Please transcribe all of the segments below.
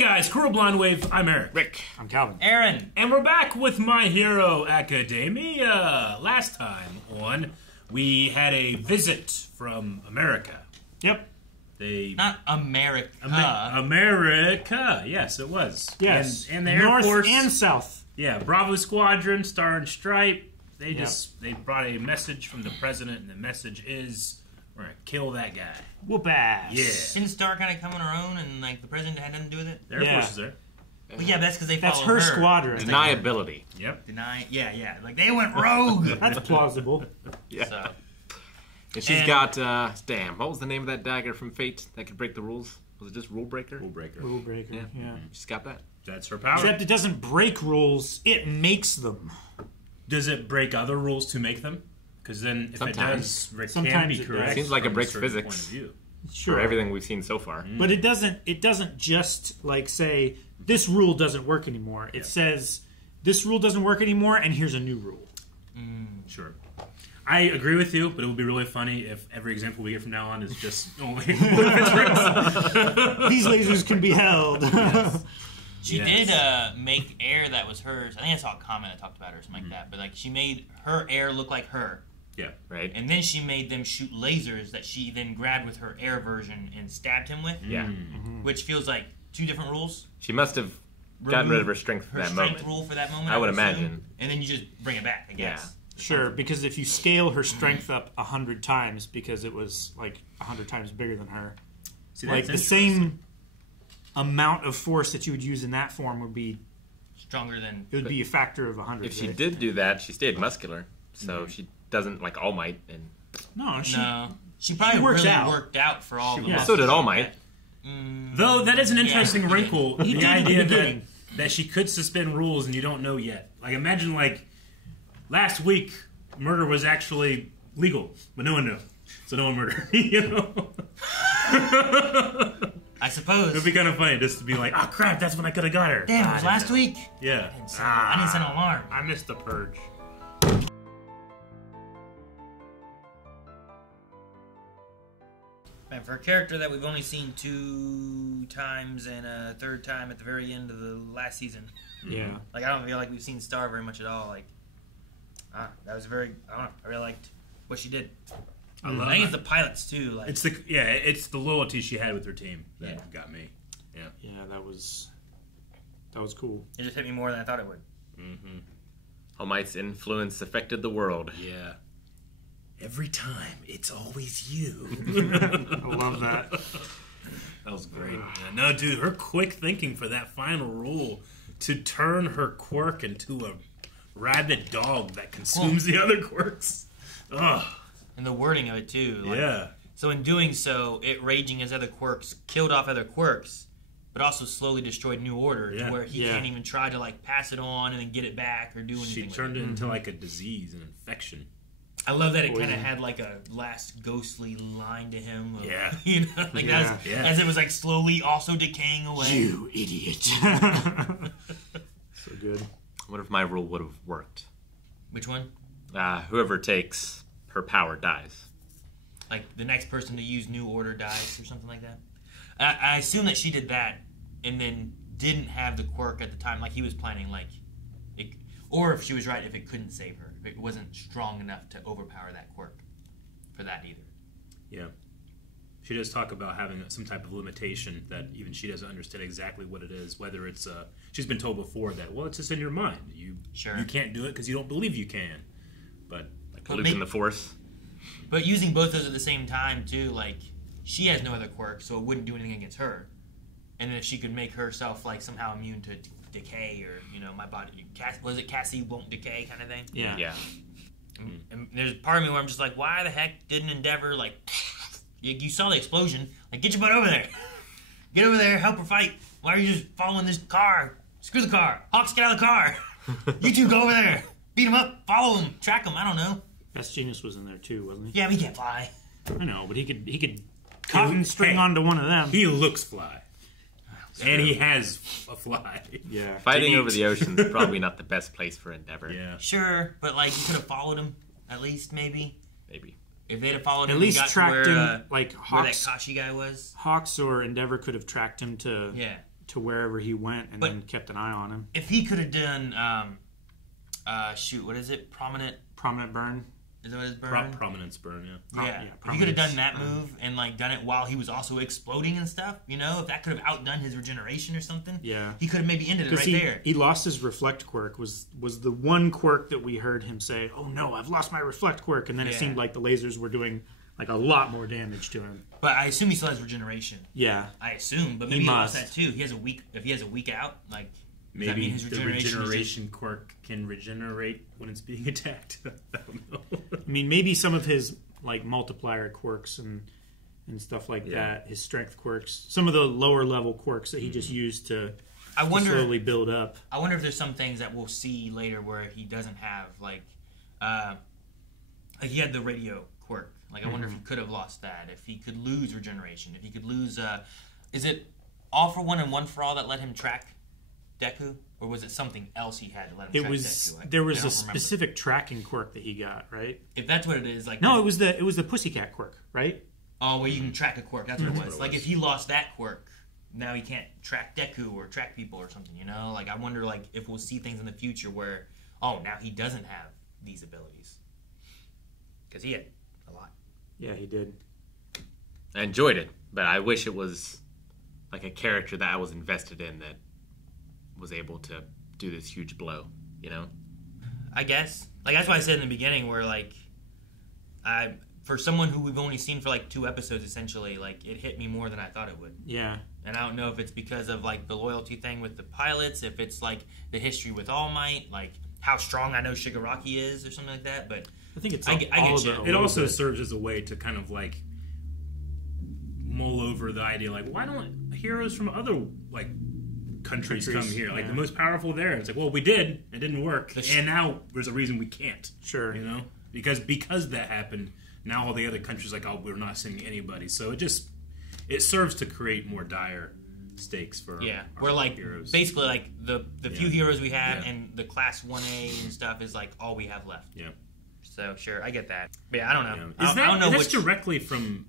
guys, Coral Blind Wave, I'm Eric. Rick. I'm Calvin. Aaron. And we're back with My Hero Academia. Last time on, we had a visit from America. Yep. Not America. America. Yes, it was. Yes. And the Air North Force. and South. Yeah, Bravo Squadron, Star and Stripe. They brought a message from the president, and the message is, we're going to kill that guy. Whoop ass. Yeah. Didn't Star kind of come on her own and like the president had nothing to do with it? The Air Force is there. Well, yeah, that's because they That's follow her squadron. Deniability. Yep. Yeah. Like they went rogue. That's plausible. Yeah. So, And she's got, damn, what was the name of that dagger from Fate that could break the rules? Was it just Rule Breaker? Rule Breaker. Rule breaker. Yeah. She's got that. That's her power. Except it doesn't break rules; it makes them. Does it break other rules to make them? Because then, if Sometimes. it does, it can Sometimes be it correct. does. Seems like it from a breaks certain physics. point of view. Sure. For everything we've seen so far. But it doesn't. It doesn't just like say this rule doesn't work anymore. It says this rule doesn't work anymore, and here's a new rule. Sure. I agree with you, but it would be really funny if every example we get from now on is just only These lasers can be held. Yes. she did make air that was hers. I think I saw a comment that talked about her or something like that. But like she made her air look like her. Yeah. Right? And then she made them shoot lasers that she then grabbed with her air version and stabbed him with. Yeah. Which feels like two different rules. She must have gotten rid of her strength for Her that strength moment. rule for that moment. I would assume. imagine. And then you just bring it back, I guess. Sure, because if you scale her strength up 100 times because it was like 100 times bigger than her, See, like that's the same amount of force that you would use in that form would be Stronger than... it would be a factor of 100. If she right? did do that, she stayed muscular. So she doesn't like All Might. And No, She probably works really out. worked out for all the Yeah. so did All Might. Though that is an interesting Yeah. wrinkle. He The did in the idea beginning. that she could suspend rules and you don't know yet. Like imagine like last week murder was actually legal, but no one knew, so no one murdered. You know. I suppose. It'd be kind of funny just to be like, oh crap, that's when I could have got her. Damn, it was last week. Yeah. I didn't set an alarm. I missed the purge. Man, for a character that we've only seen 2 times and a third time at the very end of the last season, yeah. like I don't feel like we've seen Star very much at all. Like, that was very. I don't know. I really liked what she did. I love I think it. it's the pilots too. Like, It's the loyalty she had with her team that got me. Yeah. Yeah, that was cool. it just hit me more than I thought it would. All Might's influence affected the world. Yeah. Every time, it's always you. I love that. That was great. Yeah, no, dude, her quick thinking for that final rule to turn her quirk into a rabid dog that consumes the other quirks. Ugh. And the wording of it too. Like, Yeah. So in doing so, it raging as other quirks killed off other quirks, but also slowly destroyed New Order to where he can't even try to like pass it on and then get it back or do anything. She with turned it. it into like a disease, an infection. I love that it kind of had like a last ghostly line to him. Of, Yeah. You know, like as it was like slowly also decaying away. You idiot. So good. I wonder if my rule would have worked. Which one? Whoever takes her power dies. Like the next person to use New Order dies or something like that. I assume that she did that and then didn't have the quirk at the time, like he was planning, like, it, or if she was right, if it couldn't save her, if it wasn't strong enough to overpower that quirk for that either. Yeah. She does talk about having some type of limitation that even she doesn't understand exactly what it is. Whether it's she's been told before that it's just in your mind. You can't do it because you don't believe you can. But Like believe in the Force. But using both those at the same time too, like she has no other quirk, so it wouldn't do anything against her. And then if she could make herself like somehow immune to decay, or my body, was it Cassie won't decay kind of thing? Yeah. Yeah. And there's part of me where I'm just like, why the heck didn't Endeavor like? You saw the explosion. Like, get your butt over there. Get over there, help her fight. Why are you just following this car? Screw the car. Hawks, get out of the car. You two go over there. Beat him up. Follow him. Track him. I don't know. Best Genius was in there too, wasn't he? Yeah, we can't fly. I know, but he could cotton string onto one of them. he looks fly. And he has a fly. Yeah. Fighting over the ocean is probably not the best place for Endeavor. Yeah. Sure, but like you could have followed him at least, maybe. Maybe. If they'd have followed him, At least and got tracked to where, him like where that Hawks. Kashi guy was. Hawks or Endeavor could have tracked him to to wherever he went and then kept an eye on him. If he could have done, what is it? Prominent burn. Is that what it's burn? Prominence burn, yeah. Yeah. If he could have done that move and like done it while he was also exploding and stuff, you know, if that could have outdone his regeneration or something, he could have maybe ended it right there. He lost his reflect quirk. Was the one quirk that we heard him say, "Oh no, I've lost my reflect quirk," and then it seemed like the lasers were doing like a lot more damage to him. But I assume he still has regeneration. Yeah, I assume, but maybe he lost that too. He has a week. If he has a week out, like. Maybe his regeneration quirk can regenerate when it's being attacked. I don't know. I mean, maybe some of his like multiplier quirks and stuff like that, his strength quirks, some of the lower level quirks that he just used to slowly build up. I wonder if there's some things that we'll see later where he doesn't have, like he had the radio quirk. Like, I wonder if he could have lost that, if he could lose regeneration, if he could lose... is it All for One and One for All that let him track Deku, or was it something else he had to let him track Deku? There was a specific tracking quirk that he got, right? If that's what it is, like no, it was the pussycat quirk, right? Oh, where you can track a quirk. That's what it was. Like if he lost that quirk, now he can't track Deku or track people or something. You know, like I wonder, like if we'll see things in the future where now he doesn't have these abilities because he had a lot. Yeah, he did. I enjoyed it, but I wish it was like a character that I was invested in that was able to do this huge blow, you know? I guess. Like, that's why I said in the beginning where, like, for someone who we've only seen for, like, 2 episodes, essentially, like, it hit me more than I thought it would. Yeah. And I don't know if it's because of, like, the loyalty thing with the pilots, if it's, like, the history with All Might, like, how strong I know Shigaraki is or something like that, but... I think it's I get you. It also serves as a way to kind of, like, mull over the idea, like, why don't heroes from other, like, countries come here, like the most powerful there. It's like, well, we did, it didn't work, and now there's a reason we can't. Sure, you know, because that happened. Now all the other countries like, oh, we're not sending anybody. So it serves to create more dire stakes for we're like heroes. Basically like the few heroes we have and the class 1A and stuff is like all we have left. Yeah. So sure, I get that. But yeah, I don't know. I don't know which directly from.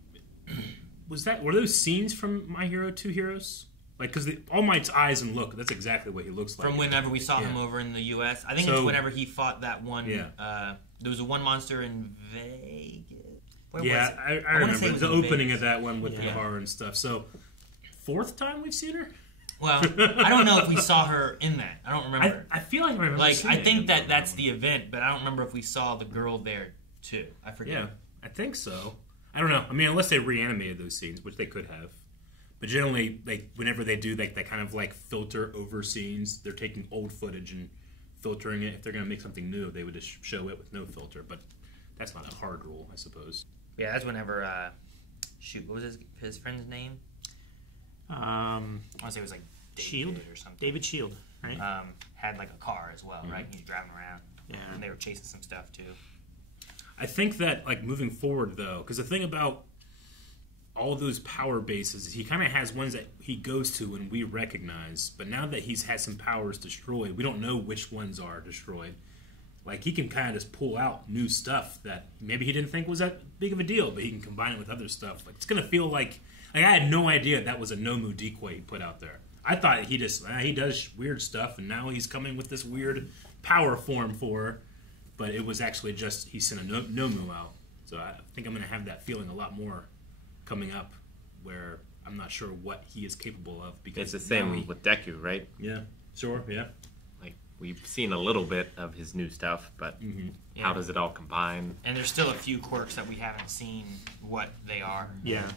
Were those scenes from My Hero 2 Heroes? Like, because All Might's eyes and look, that's exactly what he looks like. From whenever we saw him over in the U.S. I think it's whenever he fought that one. Yeah. There was a one monster in Vegas. Where was it? I remember the opening Vegas. Of that one with the horror and stuff. So, 4th time we've seen her? Well, I don't know if we saw her in that. I don't remember. I feel like I remember. Like, I think that's the event, but I don't remember if we saw the girl there too. I forget. Yeah, I think so. I don't know. I mean, unless they reanimated those scenes, which they could have. But generally, like whenever they do like that kind of like filter over scenes, they're taking old footage and filtering it. If they're going to make something new, they would just show it with no filter. But that's not a hard rule, I suppose. Yeah, that's whenever. What was his friend's name? I want to say it was like David Shield or something. David Shield, right? Had like a car as well, right? He's driving around. Yeah, and they were chasing some stuff too. I think that like moving forward though, because the thing about all those power bases, he kind of has ones that he goes to and we recognize. But now that he's had some powers destroyed, we don't know which ones are destroyed. Like, he can kind of just pull out new stuff that maybe he didn't think was that big of a deal, but he can combine it with other stuff. Like, it's going to feel like I had no idea that was a Nomu decoy he put out there. I thought he just, he does weird stuff, and now he's coming with this weird power form for her. But it was actually just, he sent a Nomu out. So I think I'm going to have that feeling a lot more coming up, where I'm not sure what he is capable of. Because it's the same with Deku, right? Yeah, sure, yeah. Like, we've seen a little bit of his new stuff, but how does it all combine? And there's still a few quirks that we haven't seen what they are. Yeah,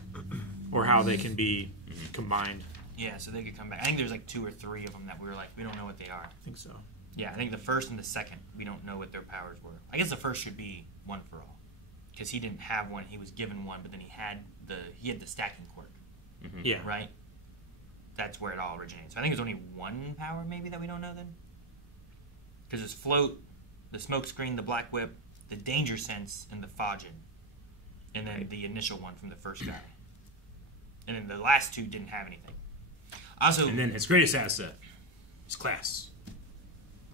or how they can be combined. Yeah, so they could come back. I think there's like 2 or 3 of them that we were like, we don't know what they are. I think so. Yeah, I think the first and the second, we don't know what their powers were. I guess the first should be One for All, because he didn't have one. He was given one, but then he had the stacking quirk. Yeah, right. That's where it all originates. So I think there's only one power maybe that we don't know then, because there's Float, the Smoke Screen, the Black Whip, the Danger Sense, and the Fajin, and then the initial one from the first guy, and then the last 2 didn't have anything. Also, and then his greatest asset is class.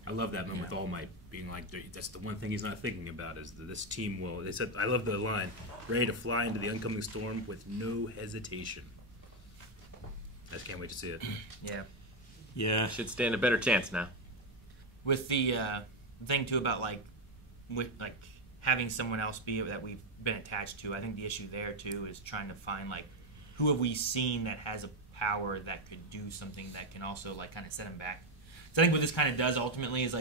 I love that moment with All Might being like, that's the one thing he's not thinking about is that this team will. They said, I love the line, ready to fly into the oncoming storm with no hesitation. I just can't wait to see it. Yeah. Yeah. Should stand a better chance now. With the thing too about having someone else be that we've been attached to, I think the issue there too is trying to find who have we seen that has a power that could do something that can also kind of set him back. So I think what this kind of does ultimately is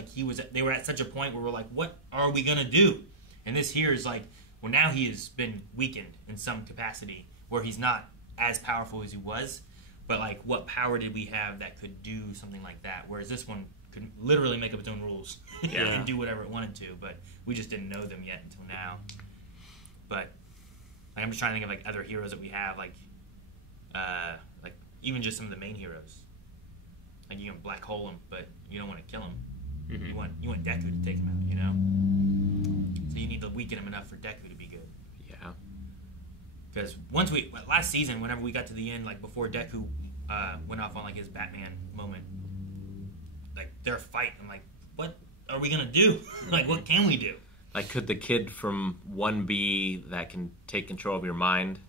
they were at such a point where we're like, what are we gonna do? And this here is well, now he has been weakened in some capacity where he's not as powerful as he was, but what power did we have that could do something like that? Whereas this one could literally make up its own rules and do whatever it wanted to, but we just didn't know them yet until now. But I'm just trying to think of other heroes that we have, even just some of the main heroes. You can black hole him, but you don't want to kill him. Mm-hmm. You want Deku to take him out, you know. So you need to weaken him enough for Deku to be good. Yeah. Because last season, whenever we got to the end, before Deku went off on his Batman moment, their fight, I'm like, what are we gonna do? What can we do? Could the kid from 1B that can take control of your mind,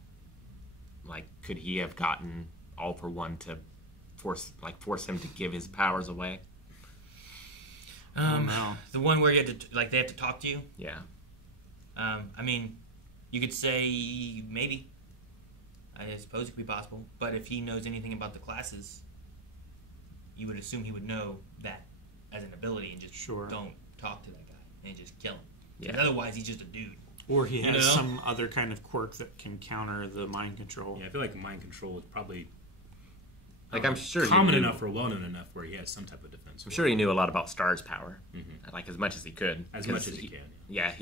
could he have gotten All for One to force him to give his powers away? No. The one where you have to they have to talk to you. Yeah. I mean, you could say maybe. I suppose it could be possible, but if he knows anything about the classes, you would assume he would know that as an ability and just don't talk to that guy and just kill him. Yeah. Otherwise, he's just a dude. Or he has some other kind of quirk that can counter the mind control. Yeah, I feel mind control is probably I'm sure common enough or well known enough where he has some type of defense. I'm sure he knew a lot about Star's power, as much as he could. As much as he can. Yeah,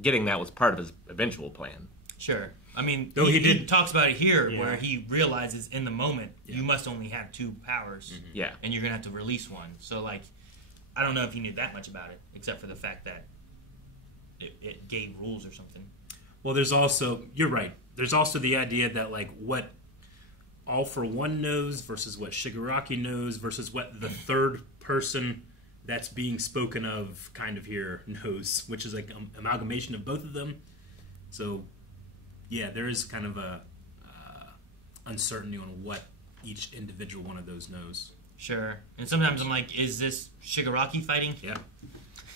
getting that was part of his eventual plan. Sure. I mean, he talks about it here where he realizes in the moment you must only have 2 powers. Mm-hmm. Yeah. And you're going to have to release one. So, I don't know if he knew that much about it, except for the fact that it gave rules or something. Well, there's also, you're right, there's also the idea that, what All for One knows versus what Shigaraki knows versus what the third person that's being spoken of kind of here knows, which is an amalgamation of both of them. So, yeah, there is kind of a uncertainty on what each individual one of those knows. Sure. And sometimes I'm like, is this Shigaraki fighting? Yeah.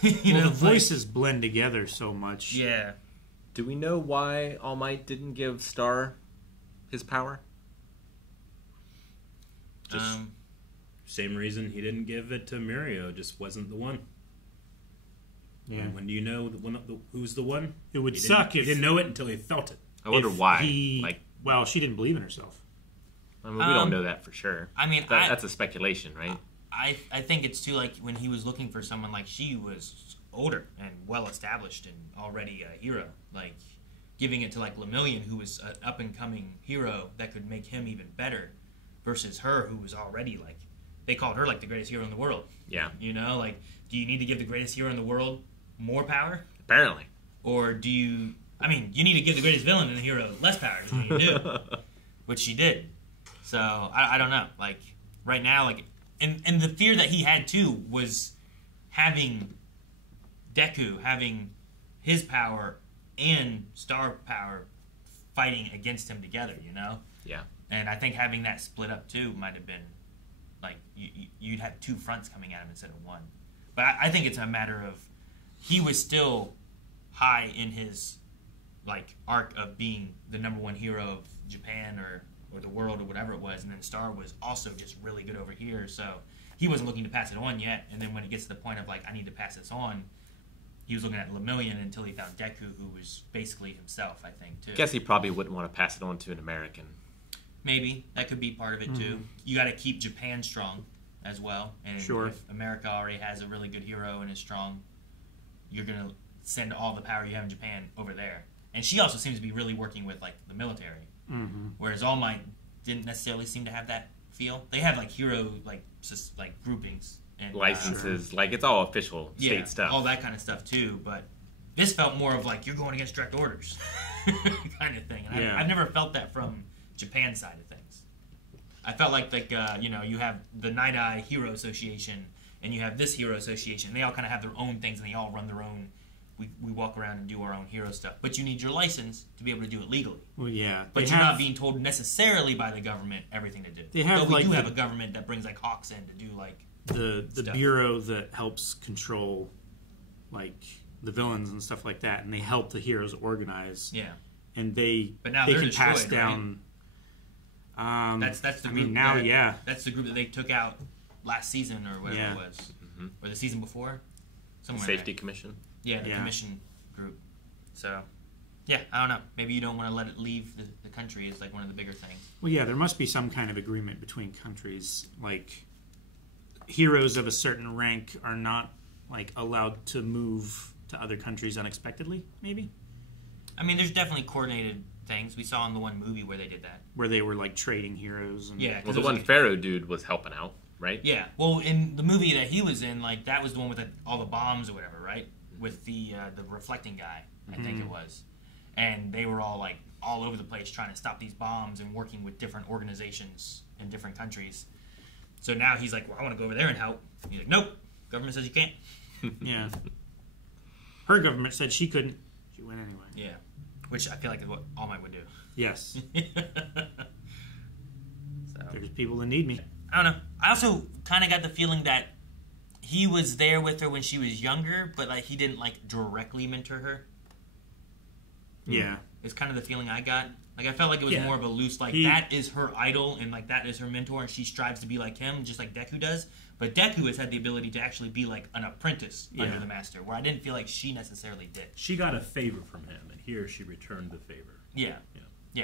The voices blend together so much. Yeah. Do we know why All Might didn't give Star his power? Just same reason he didn't give it to Mirio, just wasn't the one. Yeah. And when do you know who's the one? It would suck if he didn't know it until he felt it. I wonder why. Well, she didn't believe in herself. I mean, we don't know that for sure. I mean, that's a speculation, right? I think it's too when he was looking for someone she was older and well established and already a hero. Giving it to Lemillion, who was an up and coming hero that could make him even better, versus her, who was already they called her the greatest hero in the world. Yeah. You know, do you need to give the greatest hero in the world more power? Apparently. Or do you? I mean, you need to give the greatest villain in the hero less power than you do, which she did. So I don't know. Right now, and the fear that he had too was having Deku having his power and Star power fighting against him together. You know. Yeah. And I think having that split up too might have been you'd have 2 fronts coming at him instead of one. But I think it's a matter of he was still high in his arc of being the #1 hero of Japan or the world or whatever it was, and then Star was also just really good over here, so he wasn't looking to pass it on yet. And then when it gets to the point of I need to pass this on, he was looking at Lemillion until he found Deku, who was basically himself, I think, too. Guess he probably wouldn't want to pass it on to an American. Maybe that could be part of it too. You got to keep Japan strong as well, and if America already has a really good hero and is strong, you're gonna send all the power you have in Japan over there. And she also seems to be really working with the military, whereas All Might didn't necessarily seem to have that feel. They have hero groupings and licenses, it's all official state stuff, all that kind of stuff too. But this felt more of you're going against direct orders kind of thing. And I've never felt that from Japan side of things. I felt you have the Night Eye Hero Association and you have this Hero Association. They all kind of have their own things and they all run their own we walk around and do our own hero stuff. But you need your license to be able to do it legally. Well, yeah. But you're not being told necessarily by the government everything to do. They have, we do have a government that brings like Hawks in to do like the bureau that helps control like the villains and stuff like that, and they help the heroes organize. Yeah. And they now they can pass down. Right? That's the group. That's the group that they took out last season or whatever it was, or the season before. Safety Commission. Yeah, the commission group. So, yeah, I don't know. Maybe you don't want to let it leave the country is like one of the bigger things. Well, yeah, there must be some kind of agreement between countries. Like, heroes of a certain rank are not like allowed to move to other countries unexpectedly. Maybe. I mean, there's definitely coordinated things. We saw in the one movie where they did that, where they were like trading heroes. And well, the one Pharaoh dude was helping out. Right? Yeah. Well, in the movie that he was in, like that was the one with all the bombs or whatever, right? With the reflecting guy, I think it was, and they were all like all over the place trying to stop these bombs and working with different organizations in different countries. So now he's like, well, I want to go over there and help. And he's like, nope, government says you can't. Yeah. Her government said she couldn't. She went anyway. Yeah. Which I feel like is what All Might would do. Yes. So. There's people that need me. I don't know. I also kind of got the feeling that he was there with her when she was younger, but like he didn't like directly mentor her. Yeah. It's kind of the feeling I got. Like I felt like it was more of a loose, like that is her idol and like that is her mentor and she strives to be like him, just like Deku does. But Deku has had the ability to actually be like an apprentice under the master, where I didn't feel like she necessarily did. She got a favor from him, and here she returned the favor. Yeah.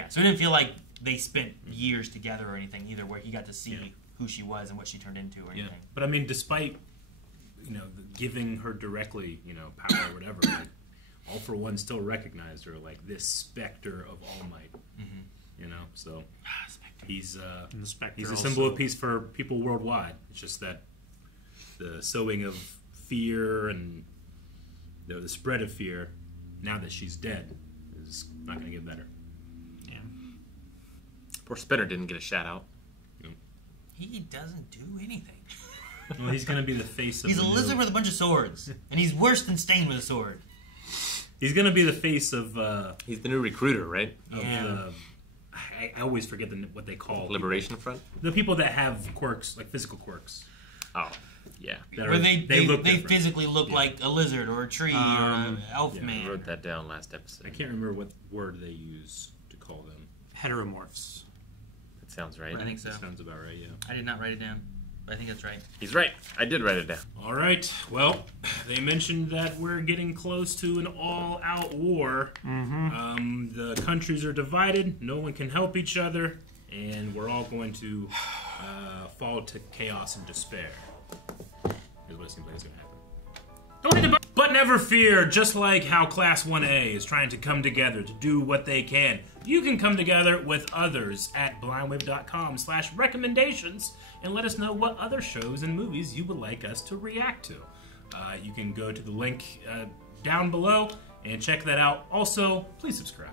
So it didn't feel like they spent years together or anything either, where he got to see who she was and what she turned into or anything. But I mean, despite giving her directly power or whatever, like, All for One still recognized her like this Specter of All Might. So he's a symbol of peace for people worldwide. It's just that the sowing of fear and the spread of fear, now that she's dead, is not going to get better. Yeah. Poor Spinner didn't get a shout out. He doesn't do anything. Well, he's going to be the face of He's a lizard with a bunch of swords. And he's worse than Stain with a sword. He's going to be the face of... he's the new recruiter, right? I always forget what they call... Liberation Front? The people that have quirks, like physical quirks. Oh, yeah. Where they physically look like a lizard or a tree or an elf man. I wrote that down last episode. I can't remember what word they use to call them. Heteromorphs. That sounds right. I think so. That sounds about right, yeah. I did not write it down, but I think that's right. He's right. I did write it down. All right. Well, they mentioned that we're getting close to an all-out war. The countries are divided. No one can help each other. And we're all going to fall to chaos and despair. Is what it seems like is going to happen. Don't hit the button! But never fear, just like how Class 1A is trying to come together to do what they can, you can come together with others at blindwave.com/recommendations and let us know what other shows and movies you would like us to react to. You can go to the link down below and check that out. Also, please subscribe.